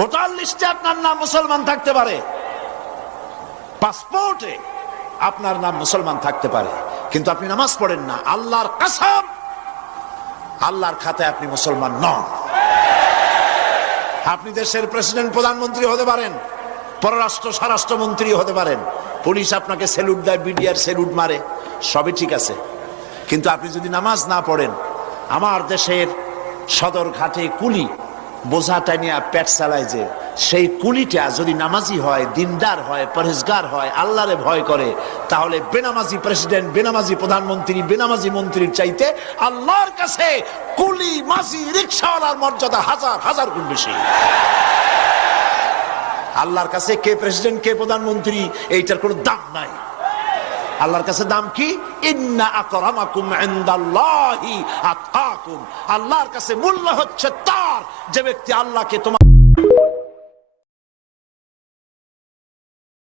Voter লিস্টে আপনার নাম মুসলমান থাকতে পারে, পাসপোর্টে আপনার নাম মুসলমান থাকতে পারে, কিন্তু আপনি নামাজ পড়েন না, আল্লাহর কসম আল্লাহর খাতায় আপনি মুসলমান নন। আপনি দেশের প্রেসিডেন্ট, প্রধানমন্ত্রী হতে পারেন, পররাষ্ট্র স্বরাষ্ট্রমন্ত্রী হতে পারেন, পুলিশ আপনাকে স্যালুট দেয়, বিডিআর স্যালুট মারে, সবই ঠিক আছে, কিন্তু আপনি যদি নামাজ না পড়েন, আমার দেশের সদর ঘাটে কুলি বোঝা টানিয়া পেট চালায় যে, সেই কুলিটা যদি নামাজি হয়, দিনদার হয়, পরহেজগার হয়, আল্লাহরে ভয় করে, তাহলে বেনামাজি প্রেসিডেন্ট, বেনামাজি প্রধানমন্ত্রী, বেনামাজি মন্ত্রীর চাইতে আল্লাহর কাছে কুলি, মাঝি, রিকশাওয়ালার মর্যাদা হাজার হাজার গুণ বেশি। আল্লাহর কাছে কে প্রেসিডেন্ট, কে প্রধানমন্ত্রী, এইটার কোনো দাম নাই। আল্লাহর কাছে দাম কি? ইন্না আকরামাকুম ইনদাল্লাহি আতকাকুম। আল্লাহর কাছে মূল্য হচ্ছে তার যে ব্যক্তি আল্লাহকে তোমার